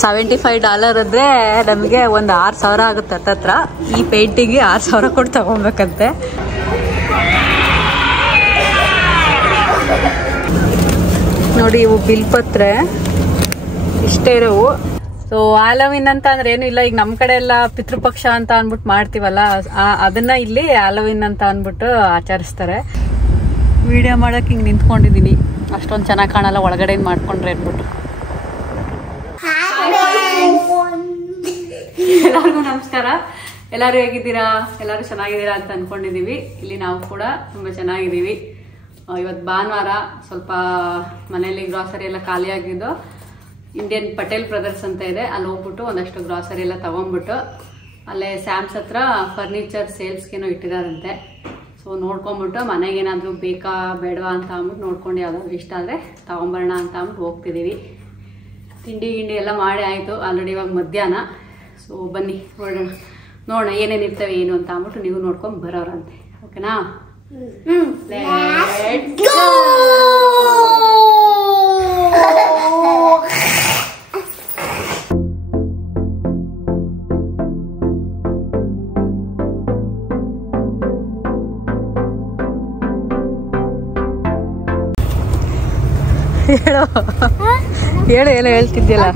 $75 ಅಂದರೆ ನಮಗೆ ಒಂದು 6,000 ಆಗುತ್ತೆ ಹತ್ತತ್ರ. ಈ ಪೇಂಟಿಂಗ್ಗೆ 6,000 ಕೊಟ್ಟು ತಗೊಬೇಕಂತೆ. ನೋಡಿ ಇವು ಬಿಲ್ಪತ್ರೆ ಇಷ್ಟೇ ಇರೋವು. ಸೊ ಹ್ಯಾಲೋವಿನ್ ಅಂತ ಅಂದ್ರೆ ಏನು ಇಲ್ಲ. ಈಗ ನಮ್ಮ ಕಡೆ ಎಲ್ಲ ಪಿತೃಪಕ್ಷ ಅಂತ ಅಂದ್ಬಿಟ್ಟು ಮಾಡ್ತೀವಲ್ಲ, ಅದನ್ನ ಇಲ್ಲಿ ಹ್ಯಾಲೋವಿನ್ ಅಂತ ಅಂದ್ಬಿಟ್ಟು ಆಚರಿಸ್ತಾರೆ. ವಿಡಿಯೋ ಮಾಡಕ್ಕೆ ಹಿಂಗೆ ನಿಂತ್ಕೊಂಡಿದ್ದೀನಿ, ಅಷ್ಟೊಂದು ಚೆನ್ನಾಗಿ ಕಾಣಲ್ಲ ಒಳಗಡೆ ಮಾಡ್ಕೊಂಡ್ರೆ ಅಂದ್ಬಿಟ್ಟು. ಎಲ್ಲರಿಗೂ ನಮಸ್ಕಾರ. ಎಲ್ಲರೂ ಹೇಗಿದ್ದೀರಾ? ಎಲ್ಲರೂ ಚೆನ್ನಾಗಿದ್ದೀರಾ ಅಂತ ಅನ್ಕೊಂಡಿದೀವಿ. ಇಲ್ಲಿ ನಾವು ಕೂಡ ತುಂಬಾ ಚೆನ್ನಾಗಿದ್ದೀವಿ. ಇವತ್ತು ಭಾನುವಾರ, ಸ್ವಲ್ಪ ಮನೆಯಲ್ಲಿ ಗ್ರಾಸರಿ ಎಲ್ಲ ಖಾಲಿ ಆಗಿದ್ದು. ಇಂಡಿಯನ್ ಪಟೇಲ್ ಬ್ರದರ್ಸ್ ಅಂತ ಇದೆ, ಅಲ್ಲಿ ಹೋಗ್ಬಿಟ್ಟು ಒಂದಷ್ಟು ಗ್ರಾಸರಿ ಎಲ್ಲ ತಗೊಂಡ್ಬಿಟ್ಟು ಅಲ್ಲೇ ಸ್ಯಾಮ್ಸ್ ಹತ್ರ ಫರ್ನಿಚರ್ ಸೇಲ್ಸ್ಗೇನೋ ಇಟ್ಟಿದಾರಂತೆ. ಸೊ ನೋಡ್ಕೊಂಬಿಟ್ಟು ಮನೆಗೇನಾದರೂ ಬೇಕಾ ಬೇಡವಾ ಅಂತ ಅಂದ್ಬಿಟ್ಟು ನೋಡ್ಕೊಂಡು ಯಾವ್ದಾದ್ರು ಇಷ್ಟ ಆದರೆ ತಗೊಂಬರೋಣ ಅಂತ ಅಂದ್ಬಿಟ್ಟು ಹೋಗ್ತಿದ್ದೀವಿ. ತಿಂಡಿ ಎಲ್ಲ ಮಾಡಿ ಆಯಿತು ಆಲ್ರೆಡಿ. ಇವಾಗ ಮಧ್ಯಾಹ್ನ. ಸೊ ಬನ್ನಿ ನೋಡೋಣ ಏನೇನು ಇರ್ತವೆ ಏನು ಅಂತ ಅಂದ್ಬಿಟ್ಟು ನೀವು ನೋಡ್ಕೊಂಡು ಬರೋರಂತೆ. ಓಕೆನಾ? ಹೇಳು ಹೇಳು ಹೇಳ್ತಿದ್ಯಲ್ಲ.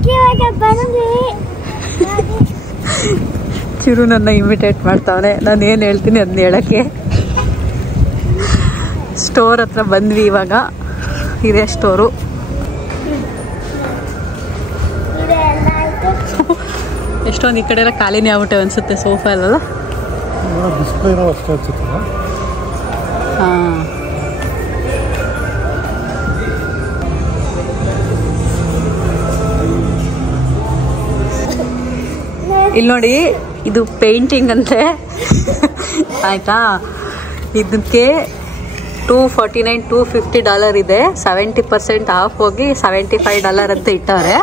ಚಿರು ನನ್ನ ಇಮಿಟೇಟ್ ಮಾಡ್ತಾವನೆ, ನಾನು ಏನು ಹೇಳ್ತೀನಿ ಅದನ್ನ ಹೇಳಕ್ಕೆ. ಸ್ಟೋರ್ ಹತ್ರ ಬಂದ್ವಿ ಇವಾಗ. ಇದೇ ಸ್ಟೋರು. ಎಷ್ಟೊಂದು ಈ ಕಡೆ ಎಲ್ಲ ಖಾಲಿನೇ ಆಗ್ಬಿಟ್ಟೆ ಅನ್ಸುತ್ತೆ ಸೋಫಾ ಎಲ್ಲ. ಹಾಂ, ಇಲ್ಲಿ ನೋಡಿ, ಇದು ಪೇಂಟಿಂಗ್ ಅಂತೆ ಆಯ್ತಾ. ಇದಕ್ಕೆ $249 $250 ಇದೆ. $70% ಆಫ್ ಹೋಗಿ $75 ಅಂತ ಇಟ್ಟವ್ರೆ.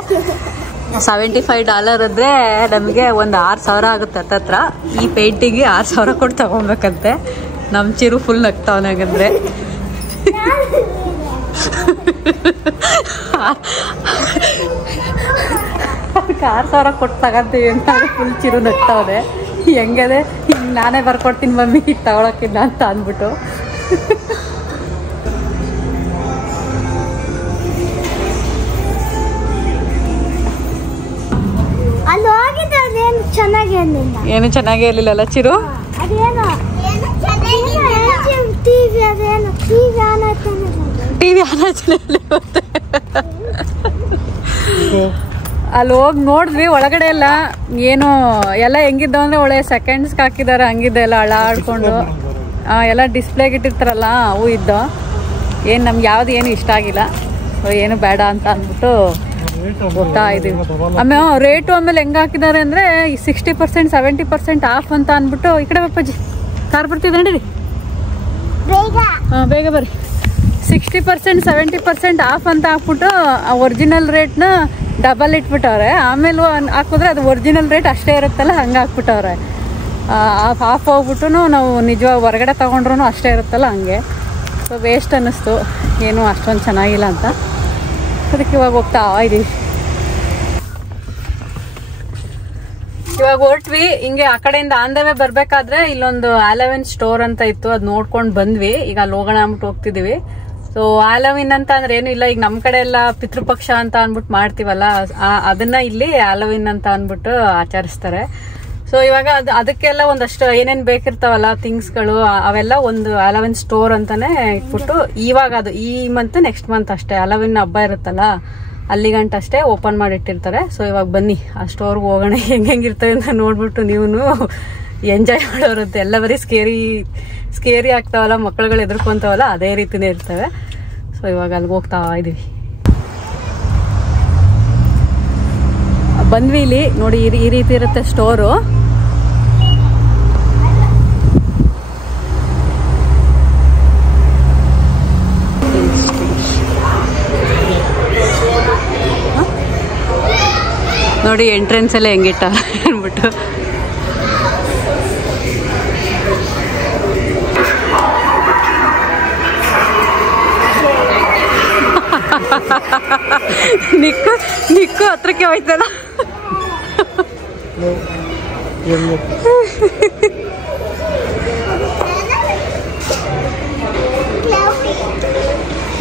$75 ಅಂದರೆ ನಮಗೆ ಒಂದು 6,000 ಆಗುತ್ತೆ ಹತ್ತತ್ರ. ಈ ಪೇಂಟಿಂಗ್ಗೆ 6,000 ಕೊಟ್ಟು ತಗೊಬೇಕಂತೆ. ನಮ್ಮ ಚಿರು ಫುಲ್ ನಗ್ತಾವನೆ. ಹಾಗಂದ್ರೆ 6,000 ಕೊಟ್ಟು ತಗೊಂತೀವಿ ಅಂತ ಫುಲ್ ಚಿರು ನಗ್ತಾವನೆ. ಹೆಂಗದೆ, ಹಿಂಗೆ ನಾನೇ ಬರ್ಕೊಡ್ತೀನಿ ಮಮ್ಮಿ ಈಗ ತಗೊಳಕ್ಕಿಲ್ಲ ಅಂತ ಅಂದ್ಬಿಟ್ಟು. ಏನು ಚೆನ್ನಾಗೇ ಇರಲಿಲ್ಲ ಚಿರು. ಟಿವಿ ಅಲ್ಲಿ ಹೋಗಿ ನೋಡಿದ್ವಿ ಒಳಗಡೆ ಎಲ್ಲ. ಏನು ಎಲ್ಲ ಹೆಂಗಿದ್ದಾವ ಅಂದರೆ ಒಳ್ಳೆ ಸೆಕೆಂಡ್ಸ್ಗೆ ಹಾಕಿದ್ದಾರೆ, ಹಂಗಿದ್ದೆ ಎಲ್ಲ ಹಳಾಡ್ಕೊಂಡು. ಎಲ್ಲ ಡಿಸ್ಪ್ಲೇಗೆ ಇಟ್ಟಿರ್ತಾರಲ್ಲ ಅವು ಇದ್ದೋ. ಏನು ನಮ್ಗೆ ಯಾವ್ದು ಏನು ಇಷ್ಟ ಆಗಿಲ್ಲ. ಸೊ ಏನು ಬೇಡ ಅಂತ ಅಂದ್ಬಿಟ್ಟು ಹೋಗ್ತಾ ಇದೀವಿ. ಆಮೇಲೆ ರೇಟು ಆಮೇಲೆ ಹೆಂಗೆ ಹಾಕಿದ್ದಾರೆ ಅಂದರೆ 60% 70% ಆಫ್ ಅಂತ ಅಂದ್ಬಿಟ್ಟು. ಈ ಕಡೆ ಬಪ್ಪಾಜಿ ಕಾರ್ ಬರ್ತಿದ್ದೆ ನಡೀರಿ. ಹಾಂ ಬೇಗ ಬರ್ರಿ. 60% 70% ಆಫ್ ಅಂತ ಹಾಕ್ಬಿಟ್ಟು ಆ ಒರಿಜಿನಲ್ ರೇಟ್ನ ಡಬಲ್ ಇಟ್ಬಿಟ್ಟವ್ರೆ. ಆಮೇಲೆ ಹಾಕಿದ್ರೆ ಅದು ಒರಿಜಿನಲ್ ರೇಟ್ ಅಷ್ಟೇ ಇರುತ್ತಲ್ಲ, ಹಂಗೆ ಹಾಕ್ಬಿಟ್ಟವ್ರೆ. ಆಫ್ ಹೋಗ್ಬಿಟ್ಟು ನಾವು ನಿಜವಾಗಿ ಹೊರಗಡೆ ತೊಗೊಂಡ್ರು ಅಷ್ಟೇ ಇರುತ್ತಲ್ಲ, ಹಂಗೆ. ಸೊ ವೇಸ್ಟ್ ಅನ್ನಿಸ್ತು, ಏನು ಅಷ್ಟೊಂದು ಚೆನ್ನಾಗಿಲ್ಲ ಅಂತ. ಅದಕ್ಕೆ ಇವಾಗ ಹೋಗ್ತಾ ಇದ್ದೀವಿ. ಇವಾಗ ಹೊರಟ್ವಿ. ಹಿಂಗೆ ಆ ಕಡೆಯಿಂದ ಆನ್ ದ ವೇ ಬರ್ಬೇಕಾದ್ರೆ ಇಲ್ಲೊಂದು ಹ್ಯಾಲೋವಿನ್ ಸ್ಟೋರ್ ಅಂತ ಇತ್ತು, ಅದು ನೋಡ್ಕೊಂಡು ಬಂದ್ವಿ. ಈಗ ಅಲ್ಲಿ ಹೋಗೋಣ ಅಂದ್ಬಿಟ್ಟು ಹೋಗ್ತಿದೀವಿ. ಸೊ ಹ್ಯಾಲೋವಿನ್ ಅಂತ ಅಂದ್ರೆ ಏನು ಇಲ್ಲ. ಈಗ ನಮ್ಮ ಕಡೆ ಎಲ್ಲ ಪಿತೃಪಕ್ಷ ಅಂತ ಅಂದ್ಬಿಟ್ಟು ಮಾಡ್ತೀವಲ್ಲ, ಅದನ್ನ ಇಲ್ಲಿ ಹ್ಯಾಲೋವಿನ್ ಅಂತ ಅಂದ್ಬಿಟ್ಟು ಆಚರಿಸ್ತಾರೆ. ಸೊ ಇವಾಗ ಅದಕ್ಕೆಲ್ಲ ಒಂದಷ್ಟು ಏನೇನು ಬೇಕಿರ್ತಾವಲ್ಲ ಥಿಂಗ್ಸ್ಗಳು, ಅವೆಲ್ಲ ಒಂದು ಹ್ಯಾಲೋವಿನ್ ಸ್ಟೋರ್ ಅಂತಾನೆ ಇಟ್ಬಿಟ್ಟು ಇವಾಗ ಅದು ಈ ಮಂತ್ ನೆಕ್ಸ್ಟ್ ಮಂತ್ ಅಷ್ಟೇ ಹ್ಯಾಲೋವಿನ್ ಹಬ್ಬ ಇರುತ್ತಲ್ಲ, ಅಲ್ಲಿಗಂಟ ಅಷ್ಟೇ ಓಪನ್ ಮಾಡಿಟ್ಟಿರ್ತಾರೆ. ಸೊ ಇವಾಗ ಬನ್ನಿ ಆ ಸ್ಟೋರ್ಗೆ ಹೋಗೋಣ. ಹೆಂಗಿರ್ತವೆ ಅಂತ ನೋಡ್ಬಿಟ್ಟು ನೀವು ಎಂಜಾಯ್ ಮಾಡೋರುತ್ತೆ. ಎಲ್ಲ ಬರೀ ಸ್ಕೇರಿ ಆಗ್ತಾವಲ್ಲ, ಮಕ್ಕಳುಗಳು ಎದುರ್ಕೊಂತಾವಲ್ಲ, ಅದೇ ರೀತಿನೇ ಇರ್ತವೆ. ಸೊ ಇವಾಗ ಅಲ್ಲಿಗೆ ಹೋಗ್ತಾ ಇದೀವಿ. ಬಂದ್ವಿ. ಇಲ್ಲಿ ನೋಡಿ ಈ ರೀತಿ ಇರುತ್ತೆ ಸ್ಟೋರು. ನೋಡಿ ಎಂಟ್ರೆನ್ಸ್ ಎಲ್ಲ ಹೆಂಗಿಟ್ಟ ಅಂದ್ಬಿಟ್ಟು. ನಿಕ್ಕು ಹತ್ರಕ್ಕೆ ಹೋಯ್ತಲ್ಲ.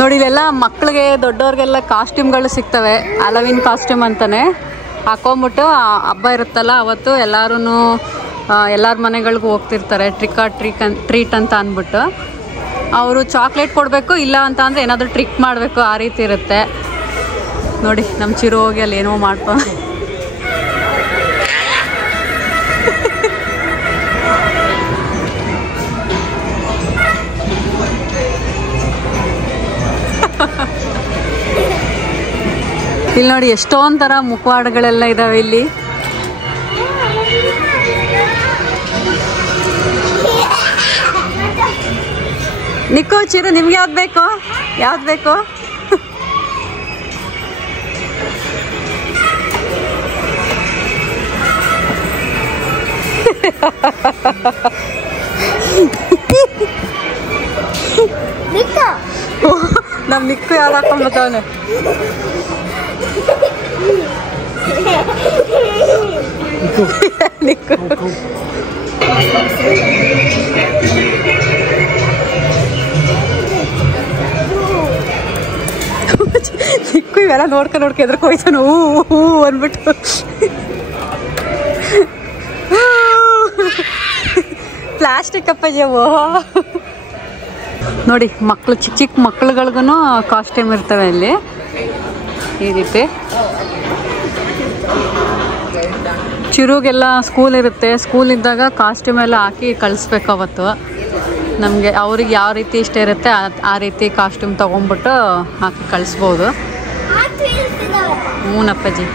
ನೋಡಿ ಇಲ್ಲೆಲ್ಲ ಮಕ್ಕಳಿಗೆ ದೊಡ್ಡವ್ರಿಗೆಲ್ಲ ಕಾಸ್ಟ್ಯೂಮ್ಗಳು ಸಿಗ್ತವೆ. ಹ್ಯಾಲೋವಿನ್ ಕಾಸ್ಟ್ಯೂಮ್ ಅಂತಾನೆ ಹಾಕೊಂಬಿಟ್ಟು ಹಬ್ಬ ಇರುತ್ತಲ್ಲ ಅವತ್ತು ಎಲ್ಲರೂ ಎಲ್ಲರ ಮನೆಗಳಿಗೂ ಹೋಗ್ತಿರ್ತಾರೆ. ಟ್ರೀಟ್ ಅಂತ ಅಂದ್ಬಿಟ್ಟು ಅವರು ಚಾಕ್ಲೇಟ್ ಕೊಡಬೇಕು, ಇಲ್ಲ ಅಂತ ಅಂದರೆ ಏನಾದರೂ ಟ್ರಿಕ್ ಮಾಡಬೇಕು, ಆ ರೀತಿ ಇರುತ್ತೆ. ನೋಡಿ ನಮ್ಮ ಚಿರು ಹೋಗಿ ಅಲ್ಲಿ ಏನೋ ಮಾಡ್ಕೊ ಇಲ್ಲಿ ನೋಡಿ ಎಷ್ಟೊಂದು ಥರ ಮುಖವಾಡಗಳೆಲ್ಲ ಇದಾವೆ ಇಲ್ಲಿ. ನಿಕ್ಕು ಚಿರು ನಿಮ್ಗೆ ಯಾವ್ದು ಬೇಕು? ಯಾವ್ದು ಬೇಕು? ನಮ್ ನಿಕ್ಕು ಯಾವ್ದು ಹಾಕೊಂಡ್ ಬರ್ತಾವನೆ. ನಿಕ್ಕು ನಿಕ್ಕು ಇವೆಲ್ಲ ನೋಡ್ಕೊಂಡು ಎದ್ರಕ್ಕೆ ಹೋಯ್ತಾನು ಹೂ ಅಂದ್ಬಿಟ್ಟು. ಪ್ಲಾಸ್ಟಿಕ್ ಅಪ್ಪಾಜಿ ಅವು. ನೋಡಿ ಮಕ್ಳು ಚಿಕ್ಕ ಚಿಕ್ಕ ಮಕ್ಳುಗಳಿಗೂ ಕಾಸ್ಟ್ಯೂಮ್ ಇರ್ತವೆ ಇಲ್ಲಿ ಈ ರೀತಿ. ಚಿರುಗೆಲ್ಲ ಸ್ಕೂಲ್ ಇರುತ್ತೆ, ಸ್ಕೂಲ್ ಇದ್ದಾಗ ಕಾಸ್ಟ್ಯೂಮ್ ಎಲ್ಲ ಹಾಕಿ ಕಳಿಸ್ಬೇಕು ಅವತ್ತು. ನಮಗೆ ಅವ್ರಿಗೆ ಯಾವ ರೀತಿ ಇಷ್ಟ ಇರುತ್ತೆ ಆ ರೀತಿ ಕಾಸ್ಟ್ಯೂಮ್ ತೊಗೊಂಡ್ಬಿಟ್ಟು ಹಾಕಿ ಕಳಿಸ್ಬೋದು. ಹ್ಞೂನಪ್ಪಾಜಿ.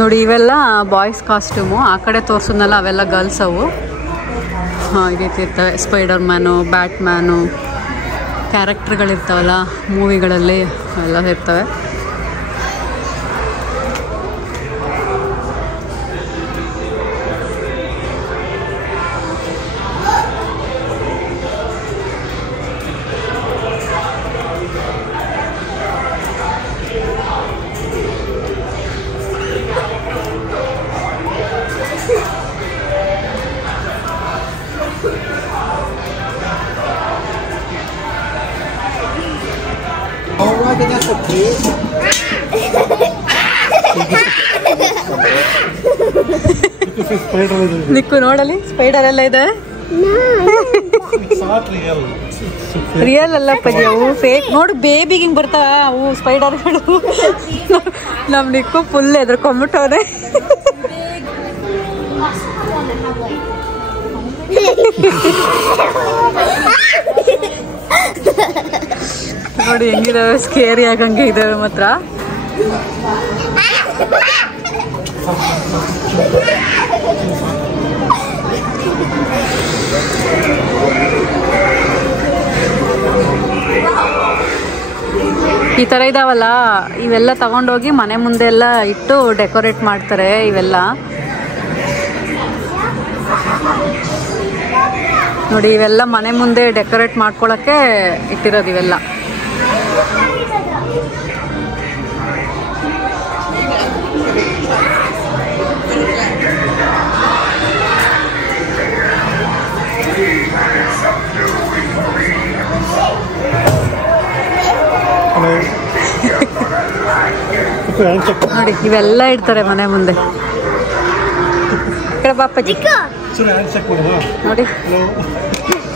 ನೋಡಿ ಇವೆಲ್ಲ ಬಾಯ್ಸ್ ಕಾಸ್ಟ್ಯೂಮು. ಆ ಕಡೆ ತೋರಿಸಿದ್ನಲ್ಲ ಅವೆಲ್ಲ ಗರ್ಲ್ಸ್ ಅವು. ಹಾಂ ಈ ರೀತಿ ಇರ್ತವೆ. ಸ್ಪೈಡರ್ ಮ್ಯಾನು, ಬ್ಯಾಟ್ ಮ್ಯಾನು, ಕ್ಯಾರೆಕ್ಟರ್ಗಳಿರ್ತಾವಲ್ಲ ಮೂವಿಗಳಲ್ಲಿ ಅವೆಲ್ಲ ಇರ್ತವೆ. ನಿಕ್ಕು ನೋಡಲಿ ಸ್ಪೈಡರ್ ಎಲ್ಲ ಇದೆ. ರಿಯಲ್ ಅಲ್ಲ ಪಜಿ, ಅವು ಫೇಕ್. ನೋಡು ಬೇಬಿಗೆ ಹಿಂಗ್ ಬರ್ತಾವ ಅವು ಸ್ಪೈಡರ್ಗಳು. ನಮ್ ನಿಕ್ಕು ಫುಲ್ ಎದ್ರಕೊಂಡ್ಬಿಟ್ಟವ್ರೆ. ನೋಡಿ ಹೆಂಗಿದಾವೆ, ಸ್ಕೇರಿ ಆಗಂಗೆ ಇದಾವೆ ಮಾತ್ರ. ಈ ಥರ ಇದಾವಲ್ಲ ಇವೆಲ್ಲ ತಗೊಂಡೋಗಿ ಮನೆ ಮುಂದೆ ಎಲ್ಲ ಇಟ್ಟು ಡೆಕೋರೇಟ್ ಮಾಡ್ತಾರೆ. ಇವೆಲ್ಲ ನೋಡಿ, ಇವೆಲ್ಲ ಮನೆ ಮುಂದೆ ಡೆಕೋರೇಟ್ ಮಾಡ್ಕೊಳಕ್ಕೆ ಇಟ್ಟಿರೋದು ಇವೆಲ್ಲ. ನೋಡಿ ಇವೆಲ್ಲ ಇಡ್ತಾರೆ ಮನೆ ಮುಂದೆ. ಬಾಪಜ್ಜಿ ನೋಡಿ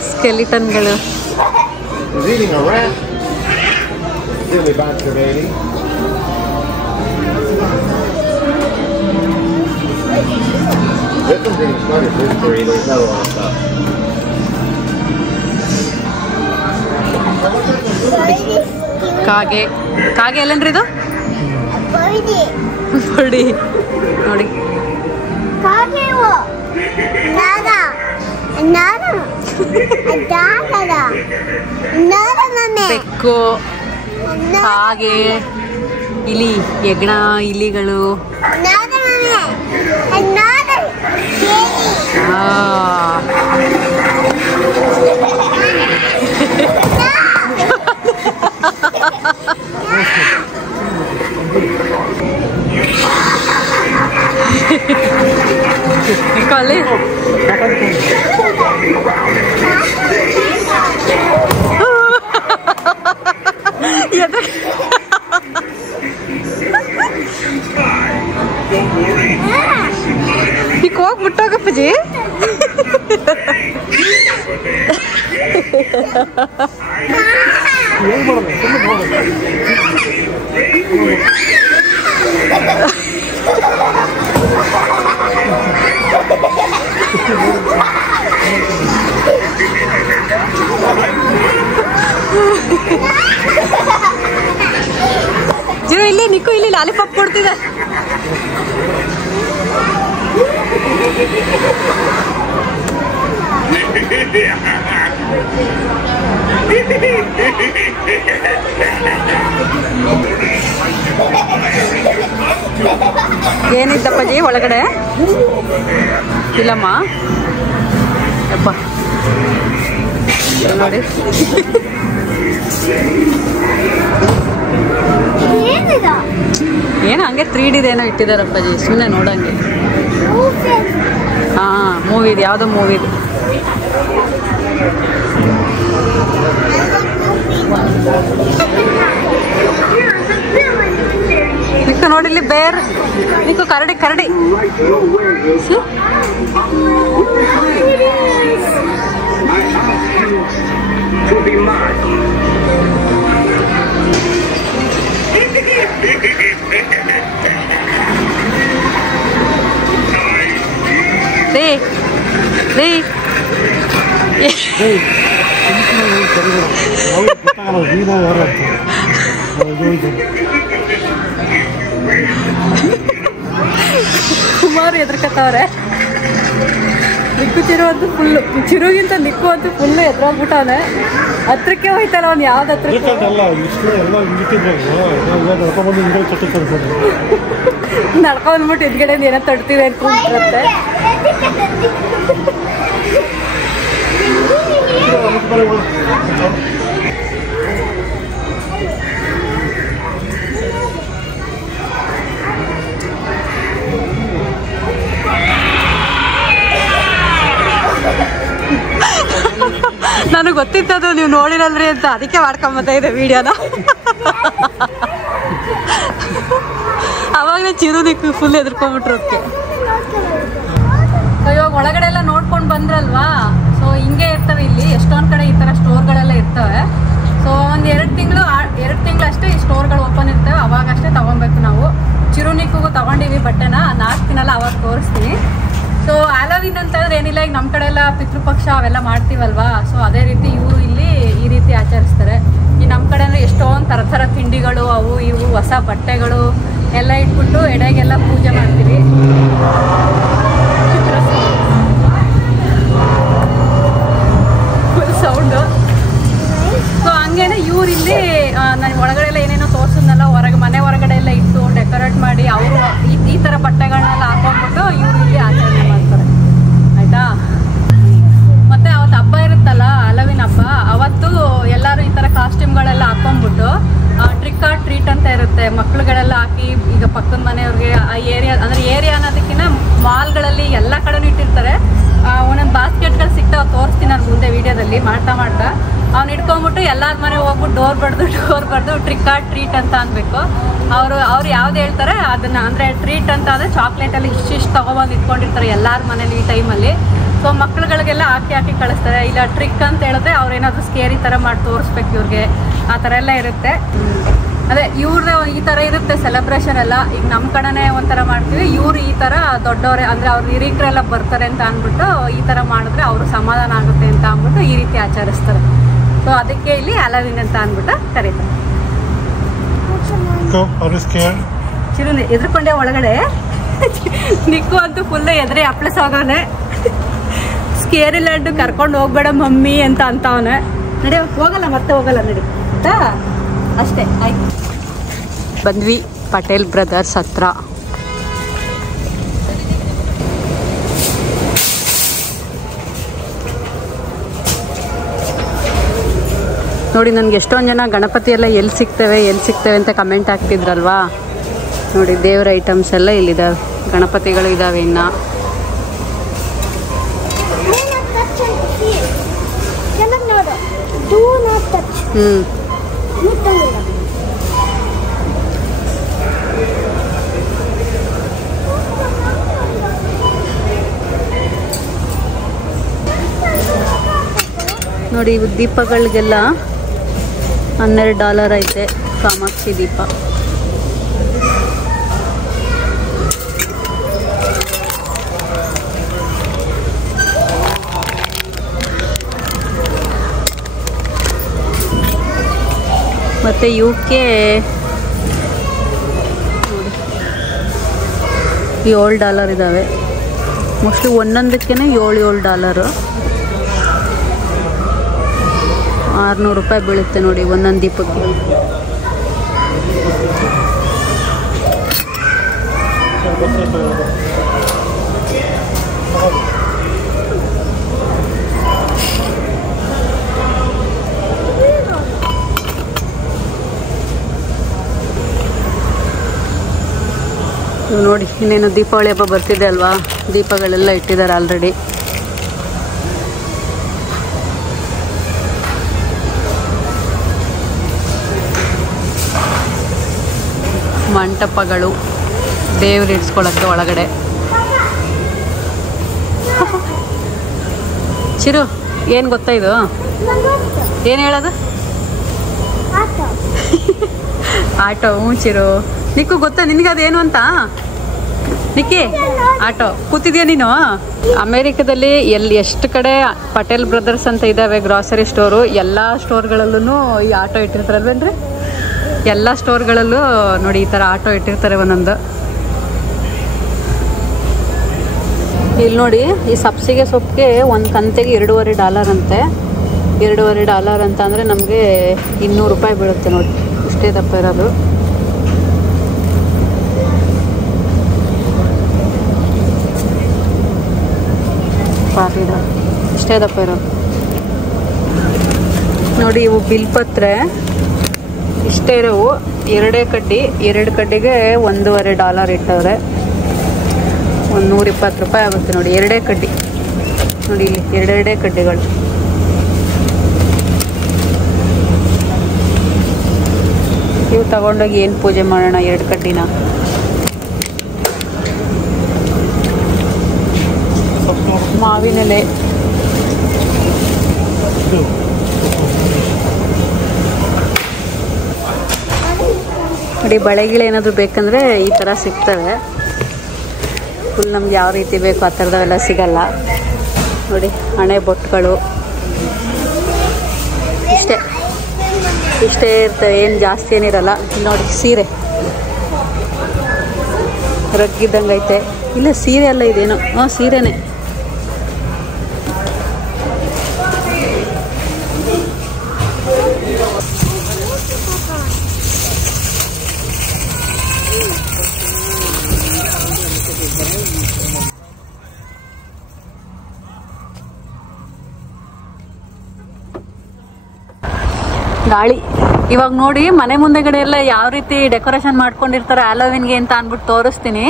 ಸ್ಕೆಲಿಟನ್ಗಳು. ಕಾಗೆ ಕಾಗೆ ಎಲ್ಲೇನ್ರಿ ಇದು ನೋಡಿ ನೋಡಿ ಬೆಕ್ಕು ಕಾಗೆ ಇಲಿ ಹೆಗ್ಣ ಇಲಿಗಳು ಅಲ್ಲಿ ಈಗ ಹೋಗ್ಬಿಟ್ಟೋಗಪ್ಪಜಿ ಜಿರು ಇಲ್ಲಿ ನಿಕ್ಕು ಇಲ್ಲಿ ಲಾಲಿಪಾಪ್ ಕೊಡ್ತಿದೆ. ಏನಿದ್ದಪ್ಪಜಿ ಒಳಗಡೆ? ಇಲ್ಲಮ್ಮ ಅಪ್ಪ ನೋಡಿ ಏನೋ ಹಂಗೆ 3D ಏನೋ ಇಟ್ಟಿದಾರಪ್ಪಜಿ, ಸುಮ್ಮನೆ ನೋಡಂಗೆ. ಹಾ ಮೂವಿದು, ಯಾವುದೋ ಮೂವಿದು. ನಿಕ್ಕು ನೋಡಿಲ್ಲಿ ಬೇರ್, ನಿಕ್ಕು ಕರಡಿ ಕರಡಿ. ಕುಮಾರ್ ಎದ್ರಕತ್ತವ್ರೆ. ನಿಕ್ಕು ಚಿರು ಅಂತೂ ಫುಲ್ಲು, ಚಿರುಗಿಂತ ನಿಕ್ಕು ಅಂತೂ ಫುಲ್ಲು ಎದ್ರೋಗ್ಬಿಟ್ಟವನೆ. ಹತ್ರಕ್ಕೆ ಹೋಯ್ತಲ್ಲ ಅವ್ನು, ಯಾವ್ದು ಹತ್ರಕ್ಕೆ ನಡ್ಕೊಂಡ್ಬಿಟ್ಟು ಎದ್ಗಡೆ ಏನೋ ತಡ್ತಿದೆ ಅನ್ಕೊಂಡ್ಬಿಡುತ್ತೆ. ನನಗೆ ಗೊತ್ತಿತ್ತದು ನೀವು ನೋಡಿರಲ್ರಿ ಅಂತ, ಅದಕ್ಕೆ ಮಾಡ್ಕೊಂಬತ್ತಾ ಇದೆ ವಿಡಿಯೋನ. ಅವಾಗಲೇ ಚಿರು ನಿಕ್ಕು ಫುಲ್ ಎದ್ಕೊಂಡ್ಬಿಟ್ರು ಅದಕ್ಕೆ. ಇವಾಗ ಒಳಗಡೆ ಎಲ್ಲ ನೋಡ್ಕೊಂಡು ಬಂದ್ರಲ್ವಾ, ಸೊ ಹಿಂಗೆ ಇರ್ತವೆ ಇಲ್ಲಿ. ಎಷ್ಟೊಂದು ಕಡೆ ಈ ಥರ ಸ್ಟೋರ್ಗಳೆಲ್ಲ ಇರ್ತವೆ. ಸೊ ಒಂದು 2 ತಿಂಗಳು ಅಷ್ಟೇ ಈ ಸ್ಟೋರ್ಗಳು ಓಪನ್ ಇರ್ತವೆ, ಅವಾಗಷ್ಟೇ ತೊಗೊಬೇಕು ನಾವು. ಚಿರುನಿಕ್ಕಿಗೂ ತೊಗೊಂಡಿವಿ ಬಟ್ಟೆನ, ನಾನು ಹಾಕ್ತೀನಲ್ಲ ಅವಾಗ ತೋರಿಸ್ತೀನಿ. ಸೊ ಹ್ಯಾಲೋವಿನ್ ಅಂತಂದ್ರೆ ಏನಿಲ್ಲ, ಈಗ ನಮ್ಮ ಕಡೆ ಎಲ್ಲ ಪಿತೃಪಕ್ಷ ಅವೆಲ್ಲ ಮಾಡ್ತೀವಲ್ವಾ, ಸೊ ಅದೇ ರೀತಿ ಇವರು ಇಲ್ಲಿ ಈ ರೀತಿ ಆಚರಿಸ್ತಾರೆ. ಈ ನಮ್ಮ ಕಡೆ ಅಂದರೆ ಎಷ್ಟೊಂದು ಥರ ತಿಂಡಿಗಳು, ಅವು ಇವು ಹೊಸ ಬಟ್ಟೆಗಳು ಎಲ್ಲ ಇಟ್ಬಿಟ್ಟು ಎಡೆಗೆಲ್ಲ ಪೂಜೆ ಮಾಡ್ತೀವಿ. Full sound. ಸೊ ಹಂಗೇನೆ ಇವರಿಲ್ಲಿ ನಾನು ಒಳಗಡೆ ಎಲ್ಲ ಏನೇನೋ ತೋರಿಸಿದ್ನಲ್ಲ, ಮನೆ ಹೊರಗಡೆ ಎಲ್ಲ ಇಟ್ಟು ಡೆಕೋರೇಟ್ ಮಾಡಿ ಅವರು ಈ ಥರ ಬಟ್ಟೆಗಳನ್ನೆಲ್ಲ ಹಾಕೊಂಡ್ಬಿಟ್ಟು ಇವರು ಇಲ್ಲಿ ಆಚರಣೆ ಮಾಡ್ತಾರೆ. ಆಯಿತಾ? ಮತ್ತು ಅವತ್ತು ಹಬ್ಬ ಇರುತ್ತಲ್ಲ, ಹ್ಯಾಲೋವಿನ್ ಹಬ್ಬ, ಅವತ್ತು ಎಲ್ಲರೂ ಈ ಥರ ಕಾಸ್ಟ್ಯೂಮ್ಗಳೆಲ್ಲ ಹಾಕೊಂಡ್ಬಿಟ್ಟು ಟ್ರಿಕ್ ಆರ್ ಟ್ರೀಟ್ ಅಂತ ಇರುತ್ತೆ, ಮಕ್ಳುಗಳೆಲ್ಲ ಹಾಕಿ. ಈಗ ಪಕ್ಕದ ಮನೆಯವ್ರಿಗೆ ಆ ಏರಿಯಾ, ಅಂದರೆ ಏರಿಯಾ ಅನ್ನೋದಕ್ಕಿಂತ ಮಾಲ್ಗಳಲ್ಲಿ ಎಲ್ಲ ಕಡೆನೂ ಇಟ್ಟಿರ್ತಾರೆ. ಒಂದೊಂದು ಬಾಸ್ಕೆಟ್ಗಳು ಸಿಗ್ತಾವೆ, ತೋರಿಸ್ತೀನಿ ನಾನು ಮುಂದೆ ವೀಡಿಯೋದಲ್ಲಿ ಮಾಡ್ತಾ ಅವ್ನು ಇಟ್ಕೊಂಡ್ಬಿಟ್ಟು ಎಲ್ಲರ ಮನೆ ಹೋಗ್ಬಿಟ್ಟು ಡೋರ್ ಬಡ್ದು ಟ್ರಿಕ್ ಆರ್ ಟ್ರೀಟ್ ಅಂತ ಅನ್ಬೇಕು. ಅವ್ರು ಯಾವ್ದು ಹೇಳ್ತಾರೆ ಅದನ್ನ, ಅಂದರೆ ಟ್ರೀಟ್ ಅಂತ ಅಂದರೆ ಚಾಕ್ಲೇಟಲ್ಲಿ ಇಷ್ಟಿಷ್ಟು ತೊಗೊಬಂದು ಇಟ್ಕೊಂಡಿರ್ತಾರೆ ಎಲ್ಲರ ಮನೇಲಿ ಈ ಟೈಮಲ್ಲಿ. ಸೊ ಮಕ್ಳುಗಳಿಗೆಲ್ಲ ಹಾಕಿ ಕಳಿಸ್ತಾರೆ. ಇಲ್ಲ ಟ್ರಿಕ್ ಅಂತ ಹೇಳಿದ್ರೆ ಅವ್ರೇನಾದ್ರು ಸ್ಕೇರಿ ಥರ ಮಾಡಿ ತೋರಿಸ್ಬೇಕು ಇವ್ರಿಗೆ, ಆ ಥರ ಎಲ್ಲ ಇರುತ್ತೆ. ಅದೇ ಇವ್ರ ಈ ತರ ಇರುತ್ತೆ ಸೆಲೆಬ್ರೇಷನ್ ಎಲ್ಲ. ಈಗ ನಮ್ಮ ಕಡೆನೇ ಒಂಥರ ಮಾಡ್ತೀವಿ, ಇವ್ರು ಈ ತರ ದೊಡ್ಡವರೇ ಅಂದ್ರೆ ಅವ್ರ ಹಿರಿಕರೆಲ್ಲ ಬರ್ತಾರೆ ಅಂತ ಅಂದ್ಬಿಟ್ಟು ಈ ತರ ಮಾಡಿದ್ರೆ ಅವರು ಸಮಾಧಾನ ಆಗುತ್ತೆ ಅಂತ ಅಂದ್ಬಿಟ್ಟು ಈ ರೀತಿ ಆಚರಿಸ್ತಾರೆ. ಸೊ ಅದಕ್ಕೆ ಇಲ್ಲಿ ಹ್ಯಾಲೋವೀನ್ ಅಂತ ಅಂದ್ಬಿಟ್ಟು ಕರೀತಾರೆ. ಚಿರು ಎದ್ರಕೊಂಡೆ ಒಳಗಡೆ, ನಿಕ್ಕು ಅಂತೂ ಫುಲ್ ಎದ್ರೆ ಅಪ್ಲಸ್ ಆಗೋನೆ. ಸ್ಕೇರಿ ಲ್ಯಾಂಡ್ ಕರ್ಕೊಂಡು ಹೋಗ್ಬೇಡ ಮಮ್ಮಿ ಅಂತ ಅವನೇ. ನಡಿ ಹೋಗಲ್ಲ, ಮತ್ತೆ ಹೋಗಲ್ಲ ನಡಿ ಆಯ್ತಾ, ಅಷ್ಟೇ ಆಯ್ತು. ಬಂದ್ವಿ ಪಟೇಲ್ ಬ್ರದರ್ಸ್ ಹತ್ರ. ನೋಡಿ ನನಗೆ ಎಷ್ಟೊಂದು ಜನ ಗಣಪತಿ ಎಲ್ಲ ಎಲ್ಲಿ ಸಿಗ್ತವೆ ಅಂತ ಕಮೆಂಟ್ ಆಗ್ತಿದ್ರಲ್ವಾ. ನೋಡಿ ದೇವ್ರ ಐಟಮ್ಸ್ ಎಲ್ಲ ಇಲ್ಲಿದ್ದಾವೆ, ಗಣಪತಿಗಳು ಇದ್ದಾವೆ ಇನ್ನು. ನೋಡಿ ಇವು ದೀಪಗಳಿಗೆಲ್ಲ $12 ಐತೆ, ಕಾಮಾಕ್ಷಿ ದೀಪ. ಮತ್ತು ಇವಕ್ಕೆ $7 ಇದ್ದಾವೆ. ಮೋಸ್ಟ್ಲಿ ಒಂದೊಂದಕ್ಕೇ $7 ₹600 ಬೀಳುತ್ತೆ ನೋಡಿ ಒಂದೊಂದು ದೀಪಕ್ಕೆ. ನೋಡಿ ಇನ್ನೇನು ದೀಪಾವಳಿ ಹಬ್ಬ ಬರ್ತಿದೆ ಅಲ್ವಾ, ದೀಪಗಳೆಲ್ಲ ಇಟ್ಟಿದ್ದಾರೆ ಆಲ್ರೆಡಿ. ಮಂಟಪಗಳು, ದೇವ್ರು ಇಡ್ಸ್ಕೊಳಕ್ಕೆ ಒಳಗಡೆ. ಚಿರು ಏನು ಗೊತ್ತಾ ಇದು? ಏನು ಹೇಳೋದು? ಆಟೋ. ಹ್ಞೂ ಚಿರು, ನಿಕ್ಕು ಗೊತ್ತಾ ನಿನಗೆ ಅದೇನು ಅಂತ? ನಿಕ್ಕಿ ಆಟೋ ಕೂತಿದ್ಯಾ ನೀನು? ಅಮೇರಿಕಾದಲ್ಲಿ ಎಷ್ಟು ಕಡೆ ಪಟೇಲ್ ಬ್ರದರ್ಸ್ ಅಂತ ಇದ್ದಾವೆ ಗ್ರಾಸರಿ ಸ್ಟೋರು, ಎಲ್ಲ ಸ್ಟೋರ್ಗಳಲ್ಲೂ ಈ ಆಟೋ ಇಟ್ಟಿರ್ತಾರಲ್ವೇನ್ರಿ? ಎಲ್ಲ ಸ್ಟೋರ್ಗಳಲ್ಲೂ ನೋಡಿ ಈ ಥರ ಆಟೋ ಇಟ್ಟಿರ್ತಾರೆ ಒಂದೊಂದು. ಇಲ್ಲಿ ನೋಡಿ ಈ ಸಬ್ಸಿಗೆ ಸೊಪ್ಪಿಗೆ ಒಂದು ಕಂತೆಗೆ $2.5 ಅಂತೆ. $2.5 ಅಂತ ಅಂದರೆ ನಮಗೆ $200 ಬೀಳುತ್ತೆ ನೋಡಿ, ಇಷ್ಟೇ ದಪ್ಪ ಇರೋದು. ಇಷ್ಟೇ ದಪ್ಪ ಇರೋದು ನೋಡಿ. ಇವು ಬಿಲ್ಪತ್ರೆ ಇಷ್ಟೇ ಇರೋವು, 2 ಕಡ್ಡಿ, 2 ಕಡ್ಡಿಗೆ $1.5 ಇಟ್ಟವ್ರೆ. $120 ಆಗುತ್ತೆ ನೋಡಿ 2 ಕಡ್ಡಿ. ನೋಡಿ ಇಲ್ಲಿ 2 ಕಡ್ಡಿಗಳು. ಇವು ತಗೊಂಡೋಗಿ ಏನು ಪೂಜೆ ಮಾಡೋಣ 2 ಕಡ್ಡಿನ? ಮಾವಿನೆಲೆ, ನೋಡಿ ಬಳೆಗಳು ಏನಾದರೂ ಬೇಕಂದರೆ ಈ ಥರ ಸಿಗ್ತವೆ. ಫುಲ್ ನಮ್ಗೆ ಯಾವ ರೀತಿ ಬೇಕು ಆ ಥರದವೆಲ್ಲ ಸಿಗಲ್ಲ ನೋಡಿ. ಹಣೆ ಬೊಟ್ಟುಗಳು ಇಷ್ಟೇ ಇರ್ತವೆ, ಏನು ಜಾಸ್ತಿ ಏನಿರಲ್ಲ. ನೋಡಿ ಸೀರೆ ರಗ್ಗಿದ್ದಂಗೆ ಐತೆ. ಇಲ್ಲ ಸೀರೆ ಅಲ್ಲ ಇದೇನೋ, ಹಾಂ ಸೀರೆನೇ. ಗಾಳಿ ಇವಾಗ ನೋಡಿ ಮನೆ ಮುಂದೆಗಡೆ ಎಲ್ಲ ಯಾವ ರೀತಿ ಡೆಕೋರೇಷನ್ ಮಾಡ್ಕೊಂಡಿರ್ತಾರೆ ಹ್ಯಾಲೋವಿನ್ಗೆ ಅಂತ ಅಂದ್ಬಿಟ್ಟು ತೋರಿಸ್ತೀನಿ.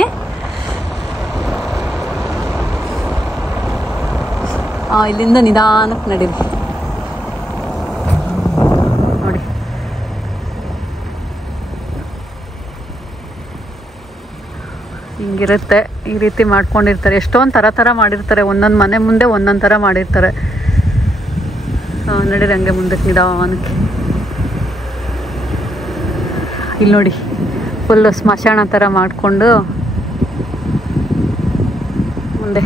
ಇಲ್ಲಿಂದ ನಿಧಾನಕ್ಕೆ ನಡೀರಿ ನೋಡಿ. ಹಿಂಗಿರುತ್ತೆ, ಈ ರೀತಿ ಮಾಡ್ಕೊಂಡಿರ್ತಾರೆ. ಎಷ್ಟೊಂದು ಥರ ಮಾಡಿರ್ತಾರೆ, ಒಂದೊಂದು ಮನೆ ಮುಂದೆ ಒಂದೊಂದು ಥರ ಮಾಡಿರ್ತಾರೆ. ನಡೀರಿ ಹಂಗೆ ಮುಂದಕ್ಕೆ ನಿಧಾನಕ್ಕೆ. ಇಲ್ಲಿ ನೋಡಿ ಫುಲ್ಲು ಸ್ಮಶಾನ ಥರ ಮಾಡಿಕೊಂಡು ಮುಂದೆ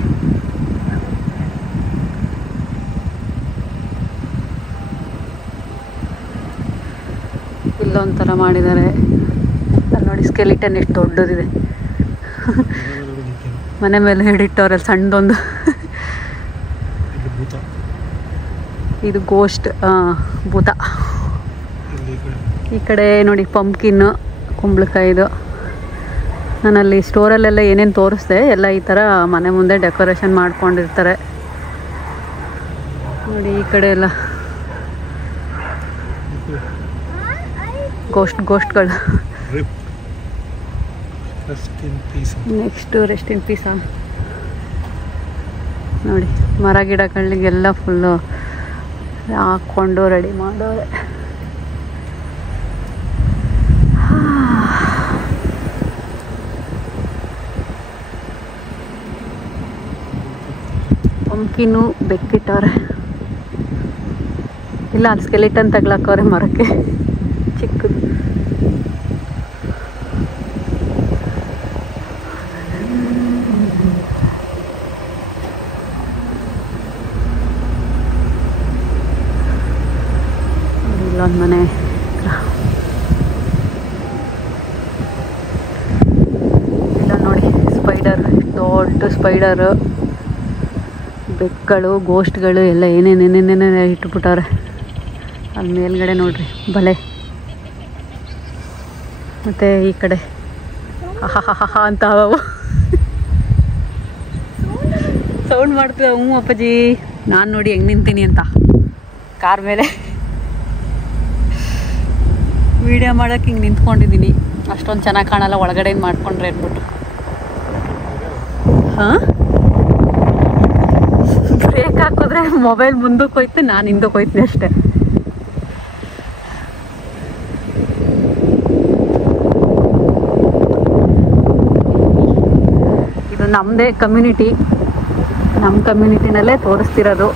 ಇಲ್ಲೊಂಥರ ಮಾಡಿದ್ದಾರೆ. ಅಲ್ಲಿ ನೋಡಿ ಸ್ಕೆಲಿಟನ್ ಎಷ್ಟು ದೊಡ್ಡದಿದೆ. ಮನೆ ಮೇಲೆ ಹಿಡಿಟ್ಟವ್ರೆ ಸಣ್ಣದೊಂದು. ಇದು ಗೋಸ್ಟ್ ಭೂತ. ಈ ಕಡೆ ನೋಡಿ ಪಂಪ್ಕಿನ್ ಕುಂಬಳಕಾಯಿದು. ನಾನಲ್ಲಿ ಸ್ಟೋರಲ್ಲೆಲ್ಲ ಏನೇನು ತೋರಿಸ್ದೆ ಎಲ್ಲ ಈ ಥರ ಮನೆ ಮುಂದೆ ಡೆಕೋರೇಷನ್ ಮಾಡ್ಕೊಂಡಿರ್ತಾರೆ ನೋಡಿ. ಈ ಕಡೆ ಎಲ್ಲ ಗೋಸ್ಟ್ಗಳು. ನೆಕ್ಸ್ಟು ರೆಸ್ಟ್ ಇನ್ ಪೀಸಾ ನೋಡಿ. ಮರ ಗಿಡಗಳಿಗೆಲ್ಲ ಫುಲ್ಲು ಹಾಕ್ಕೊಂಡು ರೆಡಿ ಮಾಡೋರೆ. ಪಂಪ್ಕಿನ್ನು ಬೆಕ್ಕಿಟ್ಟವ್ರೆ. ಇಲ್ಲ ಅಲ್ಲಿ ಸ್ಕೆಲಿಟನ್ ತಗ್ಲಾಕವ್ರೆ ಮರಕ್ಕೆ ಚಿಕ್ಕದು. ಇಲ್ಲೊಂದು ಮನೆ. ಇಲ್ಲ ನೋಡಿ ಸ್ಪೈಡರ್, ದೊಡ್ಡ ಸ್ಪೈಡರು, ಬೆಕ್ಕಗಳು, ಗೋಸ್ಟ್ಗಳು ಎಲ್ಲ ಏನೇನೇನೇನೇನೇ ಇಟ್ಬಿಟ್ಟವ್ರೆ. ಅಲ್ಲಿ ಮೇಲ್ಗಡೆ ನೋಡ್ರಿ ಬಲೆ. ಮತ್ತು ಈ ಕಡೆ ಹಹ ಅಂತ ಸೌಂಡ್ ಮಾಡ್ತೀವಿ. ಹ್ಞೂ ಅಪ್ಪಾಜಿ, ನಾನು ನೋಡಿ ಹೆಂಗೆ ನಿಂತೀನಿ ಅಂತ ಕಾರ್ ಮೇಲೆ ವಿಡಿಯೋ ಮಾಡೋಕ್ಕೆ ಹಿಂಗೆ ನಿಂತ್ಕೊಂಡಿದ್ದೀನಿ. ಅಷ್ಟೊಂದು ಚೆನ್ನಾಗಿ ಕಾಣಲ್ಲ ಒಳಗಡೆಯಿಂದ ಮಾಡ್ಕೊಂಡ್ರೆ ಅಂದ್ಬಿಟ್ಟು. ಹಾಂ, ಬ್ರೇಕ್ ಹಾಕಿದ್ರೆ ಮೊಬೈಲ್ ಮುಂದಕ್ಕೆ ಹೋಯ್ತು, ನಾನು ಹಿಂದಕ್ಕೆ ಹೋಯ್ತೀನಿ ಅಷ್ಟೇ. ಇದು ನಮ್ಮದೇ ಕಮ್ಯುನಿಟಿ, ನಮ್ಮ ಕಮ್ಯುನಿಟಿನಲ್ಲೇ ತೋರಿಸ್ತಿರೋದು.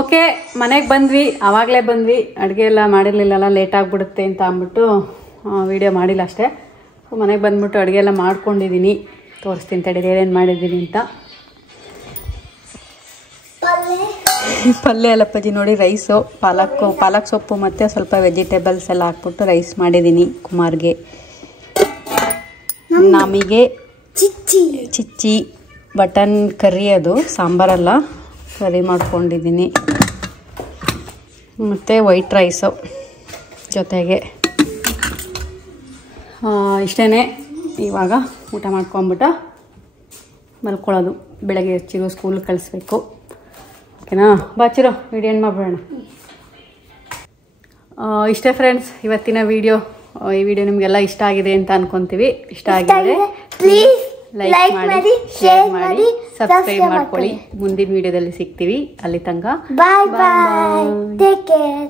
ಓಕೆ, ಮನೆಗೆ ಬಂದ್ವಿ. ಆವಾಗಲೇ ಬಂದ್ವಿ, ಅಡುಗೆ ಎಲ್ಲ ಮಾಡಿರಲಿಲ್ಲಲ್ಲ, ಲೇಟ್ ಆಗಿಬಿಡುತ್ತೆ ಅಂತ ಅಂದ್ಬಿಟ್ಟು ವೀಡಿಯೋ ಮಾಡಿಲ್ಲ ಅಷ್ಟೇ. ಸೊ ಮನೆಗೆ ಬಂದ್ಬಿಟ್ಟು ಅಡುಗೆ ಎಲ್ಲ ಮಾಡ್ಕೊಂಡಿದ್ದೀನಿ, ತೋರಿಸ್ತೀನಿ ತಡೀರಿ ಏನೇನು ಮಾಡಿದ್ದೀನಿ ಅಂತ. ಪಲ್ಯ ಅಲ್ಲಪ್ಪಾಜಿ ನೋಡಿ, ರೈಸು, ಪಾಲಕ್ ಸೊಪ್ಪು ಮತ್ತು ಸ್ವಲ್ಪ ವೆಜಿಟೇಬಲ್ಸ್ ಎಲ್ಲ ಹಾಕ್ಬಿಟ್ಟು ರೈಸ್ ಮಾಡಿದ್ದೀನಿ ಕುಮಾರ್ಗೆ. ನಮಗೆ ಚಿಚ್ಚಿ ಬಟನ್ ಕರಿ, ಅದು ಸಾಂಬಾರಲ್ಲ, ಕರಿ ಮಾಡ್ಕೊಂಡಿದ್ದೀನಿ. ಮತ್ತು ವೈಟ್ ರೈಸು ಜೊತೆಗೆ. ಇಷ್ಟೇ. ಇವಾಗ ಊಟ ಮಾಡ್ಕೊಂಬಿಟ್ಟು ಮಲ್ಕೊಳ್ಳೋದು. ಬೆಳಗ್ಗೆ ಚಿರೋ ಸ್ಕೂಲ್ ಕಳಿಸ್ಬೇಕು. ಓಕೆನಾ? ಬಾಚಿರೋ ವಿಡಿಯೋ ಏನು ಮಾಡ್ಬಿಡೋಣ. ಇಷ್ಟೇ ಫ್ರೆಂಡ್ಸ್ ಇವತ್ತಿನ ವಿಡಿಯೋ. ಈ ವಿಡಿಯೋ ನಿಮಗೆಲ್ಲ ಇಷ್ಟ ಆಗಿದೆ ಅಂತ ಅನ್ಕೊತೀವಿ. ಇಷ್ಟ ಆಗಿದೆ ಪ್ಲೀಸ್ ಲೈಕ್ ಮಾಡಿ, ಶೇರ್ ಮಾಡಿ, ಸಬ್ಸ್ಕ್ರೈಬ್ ಮಾಡ್ಕೊಳ್ಳಿ. ಮುಂದಿನ ವಿಡಿಯೋದಲ್ಲಿ ಸಿಗ್ತೀವಿ. ಅಲ್ಲಿ ತನಕ ಬಾಯ್ ಬಾಯ್, ಟೇಕ್ ಕೇರ್.